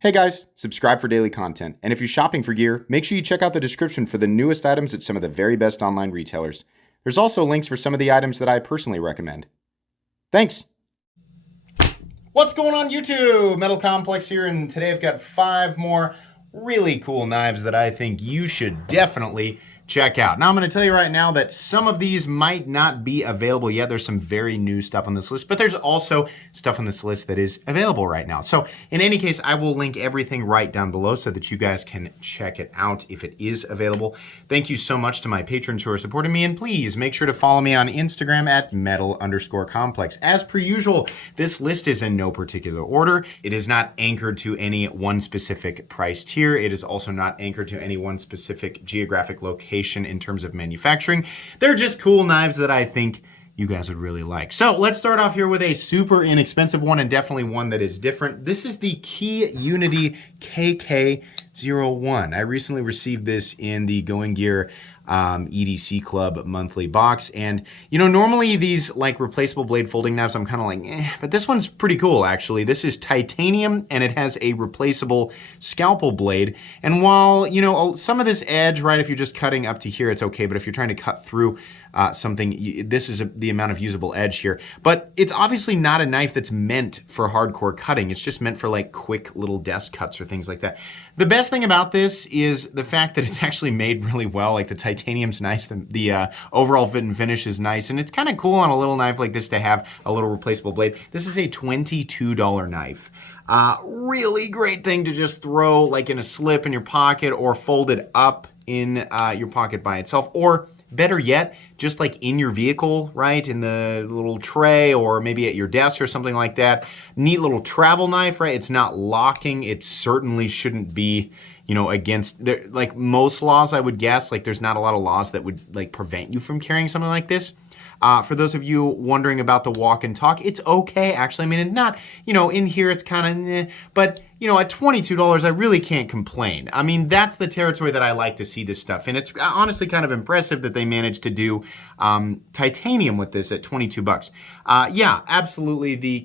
Hey guys, subscribe for daily content. And if you're shopping for gear, make sure you check out the description for the newest items at some of the very best online retailers. There's also links for some of the items that I personally recommend. Thanks! What's going on YouTube? Metal Complex here, and today I've got 5 more really cool knives that I think you should definitely check out. Now I'm going to tell you right now that some of these might not be available yet. There's some very new stuff on this list, but there's also stuff on this list that is available right now. So in any case, I will link everything right down below so that you guys can check it out if it is available. Thank you so much to my patrons who are supporting me, and please make sure to follow me on Instagram at metal_complex. As per usual, this list is in no particular order. It is not anchored to any one specific price tier. It is also not anchored to any one specific geographic location in terms of manufacturing. They're just cool knives that I think you guys would really like. So let's start off here with a super inexpensive one, and definitely one that is different. This is the Unity K01. I recently received this in the Going Gear EDC Club monthly box, and you know, normally these like replaceable blade folding knives I'm kind of like but this one's pretty cool actually. This is titanium and it has a replaceable scalpel blade, and while you know some of this edge, right, if you're just cutting up to here it's okay, but if you're trying to cut through something, this is the amount of usable edge here. But it's obviously not a knife that's meant for hardcore cutting. It's just meant for like quick little desk cuts or things like that. The best thing about this is the fact that it's actually made really well. Like the titanium's nice, the overall fit and finish is nice, and it's kind of cool on a little knife like this to have a little replaceable blade. This is a $22 knife. Really great thing to just throw like in a slip in your pocket, or fold it up in your pocket by itself, or better yet, just like in your vehicle, right? In the little tray, or maybe at your desk or something like that. Neat little travel knife, right? It's not locking. It certainly shouldn't be, you know, against, like most laws, I would guess. Like there's not a lot of laws that would like prevent you from carrying something like this. For those of you wondering about the walk and talk, it's okay, actually. I mean, it's not, you know, in here it's kind of, but, you know, at $22, I really can't complain. I mean, that's the territory that I like to see this stuff. And it's honestly kind of impressive that they managed to do titanium with this at 22 bucks. Yeah, absolutely. The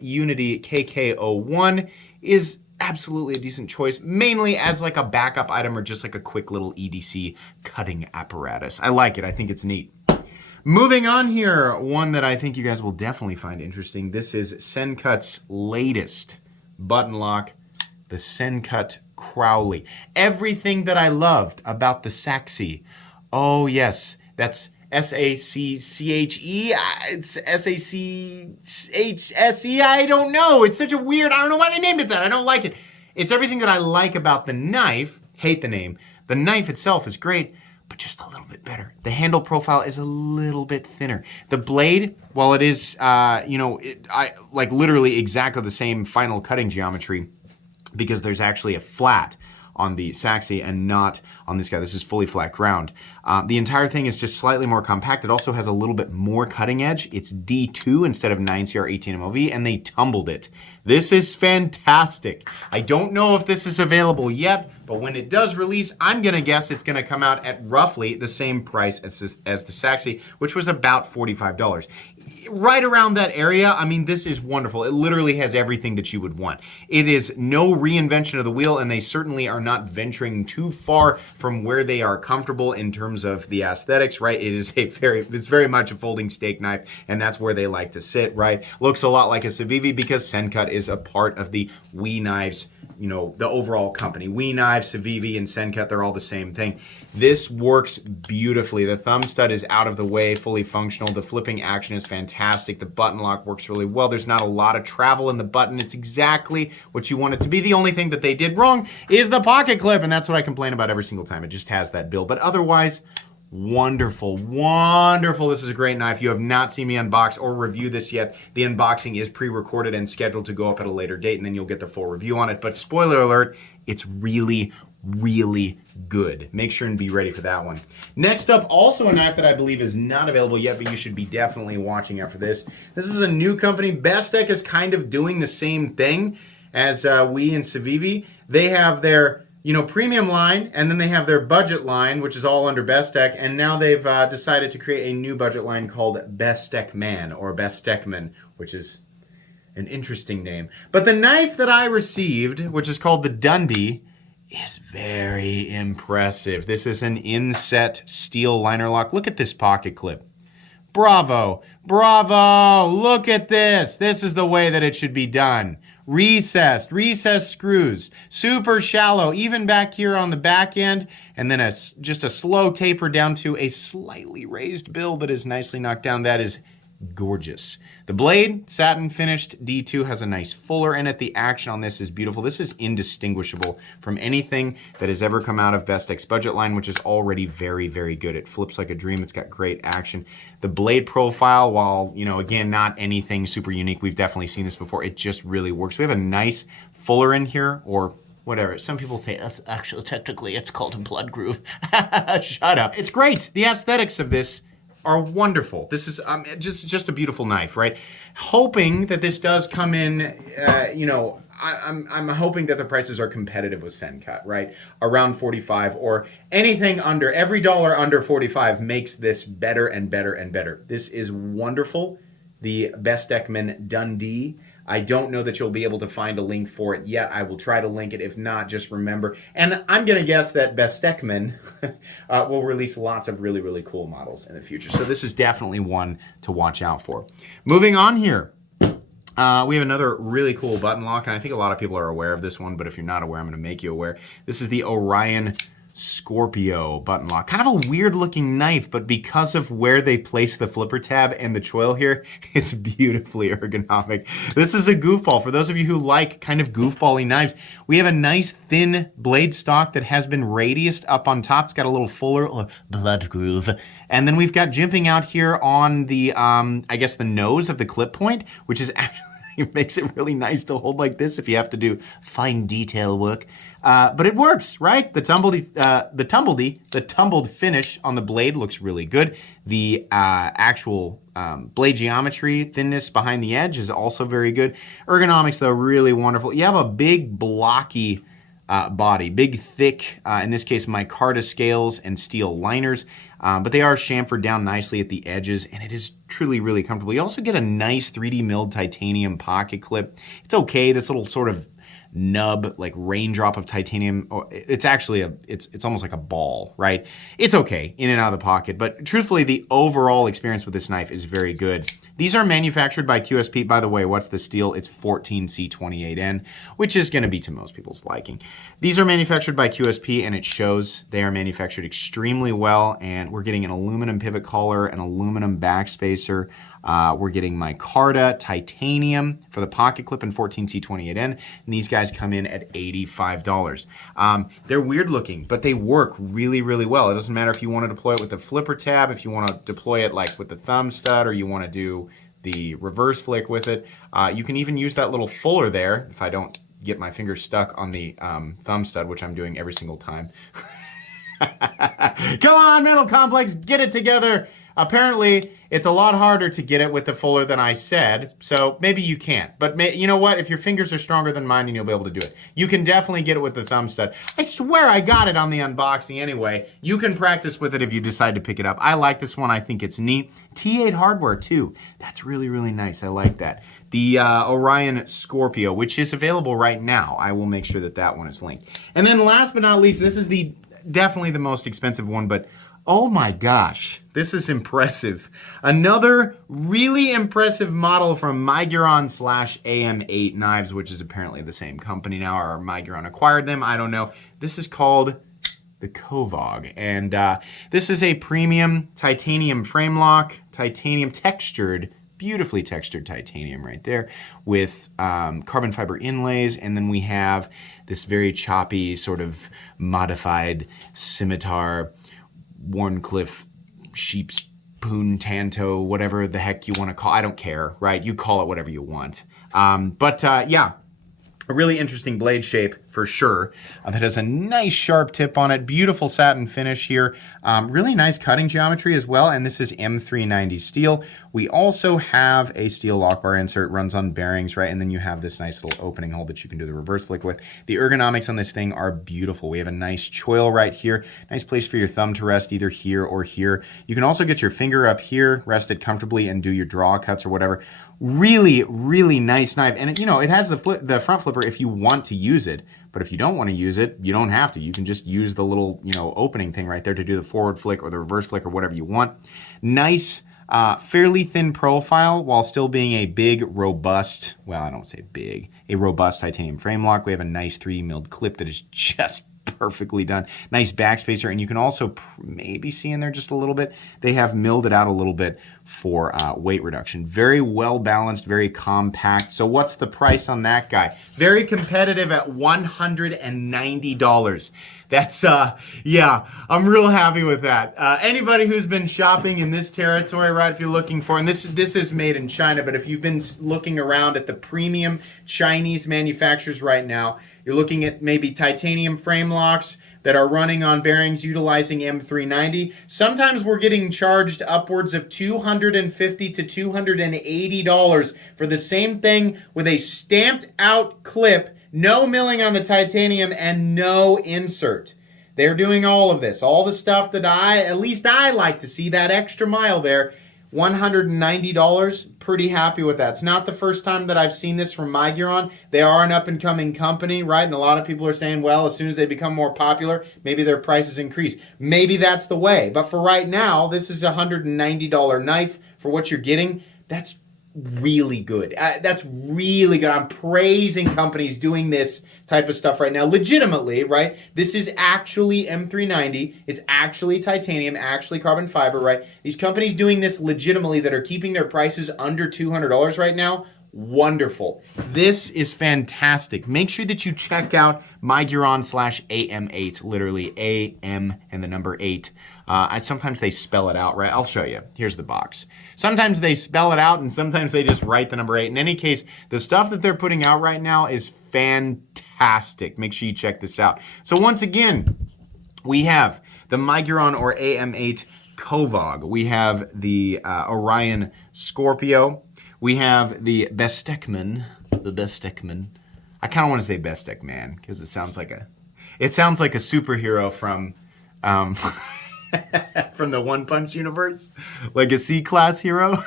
Unity K01 is absolutely a decent choice, mainly as like a backup item or just like a quick little EDC cutting apparatus. I like it. I think it's neat. Moving on here, one that I think you guys will definitely find interesting. This is Senkut's latest button lock, the Sencut Crowley. Everything that I loved about the Saxy. Oh yes, that's S-A-C-C-H-E. It's S-A-C-H-S-E. I don't know. It's such a weird, I don't know why they named it that. I don't like it. It's everything that I like about the knife. Hate the name. The knife itself is great, but just a little bit better. The handle profile is a little bit thinner. The blade, while it is, you know, like literally exactly the same final cutting geometry, because there's actually a flat on the Saxy and not on this guy. This is fully flat ground. The entire thing is just slightly more compact. It also has a little bit more cutting edge. It's D2 instead of 9CR 18 MOV, and they tumbled it. This is fantastic. I don't know if this is available yet, but when it does release, I'm gonna guess it's gonna come out at roughly the same price as the Saxy, which was about $45. Right around that area. I mean, this is wonderful. It literally has everything that you would want. It is no reinvention of the wheel, and they certainly are not venturing too far from where they are comfortable in terms of the aesthetics, right? It is it's very much a folding steak knife, and that's where they like to sit, right? Looks a lot like a Civivi because Sencut is a part of the WE Knives, you know, the overall company. WE Knives, Civivi, and Sencut, they're all the same thing. This works beautifully. The thumb stud is out of the way, fully functional. The flipping action is fantastic. The button lock works really well. There's not a lot of travel in the button. It's exactly what you want it to be. The only thing that they did wrong is the pocket clip, and that's what I complain about every single time. It just has that bill. But otherwise, wonderful, wonderful. This is a great knife. You have not seen me unbox or review this yet. The unboxing is pre-recorded and scheduled to go up at a later date, and then you'll get the full review on it. But spoiler alert, it's really, really good. Make sure and be ready for that one. Next up, also a knife that I believe is not available yet, but you should be definitely watching out for this. This is a new company. Bestech is kind of doing the same thing as WE and Civivi. They have their, you know, premium line, and then they have their budget line, which is all under Bestech, and now they've decided to create a new budget line called Bestech Man, or Bestechman, which is an interesting name. But the knife that I received, which is called the Dundee, is very impressive. This is an inset steel liner lock. Look at this pocket clip. Bravo, bravo, look at this. This is the way that it should be done. Recessed screws, super shallow, even back here on the back end, and then just a slow taper down to a slightly raised bill that is nicely knocked down. That is gorgeous. The blade, satin finished D2, has a nice fuller in it. The action on this is beautiful. This is indistinguishable from anything that has ever come out of Best X budget line, which is already very, very good. It flips like a dream. It's got great action. The blade profile, while, you know, again, not anything super unique, we've definitely seen this before, it just really works. We have a nice fuller in here, or whatever. Some people say, actually, technically, it's called a blood groove. Shut up. It's great. The aesthetics of this are wonderful. This is just a beautiful knife, right? Hoping that this does come in, you know, I'm hoping that the prices are competitive with Sencut, right? Around 45 or anything under, every dollar under 45 makes this better and better and better. This is wonderful. The Best Ekman Dundee. I don't know that you'll be able to find a link for it yet. I will try to link it. If not, just remember. And I'm going to guess that Best Ekman will release lots of really, really cool models in the future. So this is definitely one to watch out for. Moving on here. We have another really cool button lock, and I think a lot of people are aware of this one, but if you're not aware, I'm going to make you aware. This is the Orion Scorpio button lock. Kind of a weird looking knife, but because of where they place the flipper tab and the choil here, it's beautifully ergonomic. This is a goofball. For those of you who like kind of goofball-y knives, we have a nice thin blade stock that has been radiused up on top. It's got a little fuller or blood groove. And then we've got jimping out here on the, I guess the nose of the clip point, which is actually, it makes it really nice to hold like this if you have to do fine detail work. But it works, right? The tumbled finish on the blade looks really good. The actual blade geometry, thinness behind the edge is also very good. Ergonomics, though, really wonderful. You have a big blocky body, big, thick, in this case, micarta scales and steel liners. But they are chamfered down nicely at the edges, and it is truly, really comfortable. You also get a nice 3D milled titanium pocket clip. It's okay, this little sort of nub, like raindrop of titanium. It's actually it's almost like a ball, right? It's okay in and out of the pocket, but truthfully, the overall experience with this knife is very good. These are manufactured by QSP. By the way, what's the steel? It's 14C28N, which is going to be to most people's liking. These are manufactured by QSP, and it shows they are manufactured extremely well, and we're getting an aluminum pivot collar, an aluminum backspacer. We're getting micarta, titanium for the pocket clip and 14C28N, and these guys come in at $85. They're weird looking, but they work really, really well. It doesn't matter if you want to deploy it with the flipper tab, if you want to deploy it like with the thumb stud, or you want to do the reverse flick with it. You can even use that little fuller there, if I don't get my finger stuck on the thumb stud, which I'm doing every single time. Come on, Mental Complex, get it together. Apparently, it's a lot harder to get it with the fuller than I said, so maybe you can't. But you know what? If your fingers are stronger than mine, then you'll be able to do it. You can definitely get it with the thumb stud. I swear I got it on the unboxing anyway. You can practice with it if you decide to pick it up. I like this one. I think it's neat. T8 hardware, too. That's really, really nice. I like that. The Orion Scorpio, which is available right now. I will make sure that that one is linked. And then last but not least, this is definitely the most expensive one, but oh my gosh, this is impressive. Another really impressive model from Miguron/AM8 Knives, which is apparently the same company now, or Miguron acquired them, I don't know. This is called the Koga, and this is a premium titanium frame lock, titanium textured, beautifully textured titanium right there with carbon fiber inlays, and then we have this very choppy sort of modified scimitar Warncliffe, sheepspoon, tanto, whatever the heck you want to call it. I don't care, right? You call it whatever you want. Yeah, a really interesting blade shape for sure. That has a nice sharp tip on it. Beautiful satin finish here. Really nice cutting geometry as well. And this is M390 steel. We also have a steel lock bar insert, runs on bearings, right? And then you have this nice little opening hole that you can do the reverse flick with. The ergonomics on this thing are beautiful. We have a nice choil right here. Nice place for your thumb to rest either here or here. You can also get your finger up here, rest it comfortably, and do your draw cuts or whatever. Really, really nice knife. And, you know, it has the front flipper if you want to use it. But if you don't want to use it, you don't have to. You can just use the little, you know, opening thing right there to do the forward flick or the reverse flick or whatever you want. Nice, fairly thin profile while still being a big, robust, well, I don't say big, a robust titanium frame lock. We have a nice 3D milled clip that is just perfectly done. Nice backspacer, and you can also maybe see in there just a little bit, they have milled it out a little bit for weight reduction. Very well balanced, very compact. So what's the price on that guy? Very competitive at $190. That's, yeah, I'm real happy with that. Anybody who's been shopping in this territory, right, if you're looking for, and this is made in China, but if you've been looking around at the premium Chinese manufacturers right now, you're looking at maybe titanium frame locks that are running on bearings utilizing M390. Sometimes we're getting charged upwards of $250 to $280 for the same thing with a stamped out clip, no milling on the titanium, and no insert. They're doing all of this, all the stuff that at least I like to see, that extra mile there. $190, pretty happy with that. It's not the first time that I've seen this from Miguron. They are an up-and-coming company, right? And a lot of people are saying, well, as soon as they become more popular, maybe their prices increase. Maybe that's the way. But for right now, this is a $190 knife for what you're getting. That's really good. That's really good. I'm praising companies doing this type of stuff right now legitimately, right? This is actually M390. It's actually titanium, actually carbon fiber, right? These companies doing this legitimately that are keeping their prices under $200 right now, wonderful. This is fantastic. Make sure that you check out Miguron/AM8, literally AM and the number 8. Sometimes they spell it out, right? I'll show you. Here's the box. Sometimes they spell it out and sometimes they just write the number 8. In any case, the stuff that they're putting out right now is fantastic. Make sure you check this out. So once again, we have the Miguron or AM8 Koga. We have the Orion Scorpio. We have the Bestekman. I kind of want to say Bestekman because it sounds like a superhero from from the One Punch universe, like a C-class hero.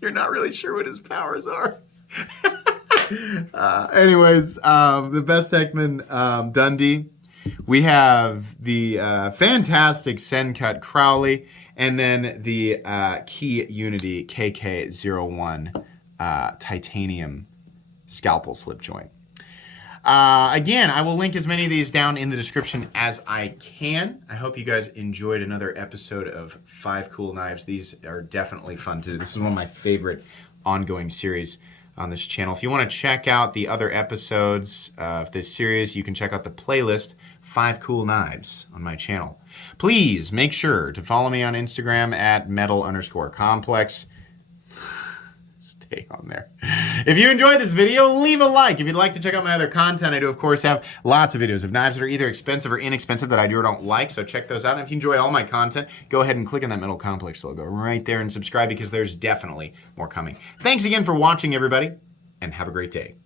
You're not really sure what his powers are. Anyways, the Bestekman Dundee. We have the fantastic Sencut Crowley, and then the Unity K01 titanium scalpel slip joint. Again, I will link as many of these down in the description as I can. I hope you guys enjoyed another episode of 5 Cool Knives. These are definitely fun to do. This is one of my favorite ongoing series on this channel. If you want to check out the other episodes of this series, you can check out the playlist 5 Cool Knives on my channel. Please make sure to follow me on Instagram at metal_complex. Stay on there. If you enjoyed this video, leave a like. If you'd like to check out my other content, I do, of course, have lots of videos of knives that are either expensive or inexpensive that I do or don't like, so check those out. And if you enjoy all my content, go ahead and click on that Metal Complex logo right there and subscribe because there's definitely more coming. Thanks again for watching, everybody, and have a great day.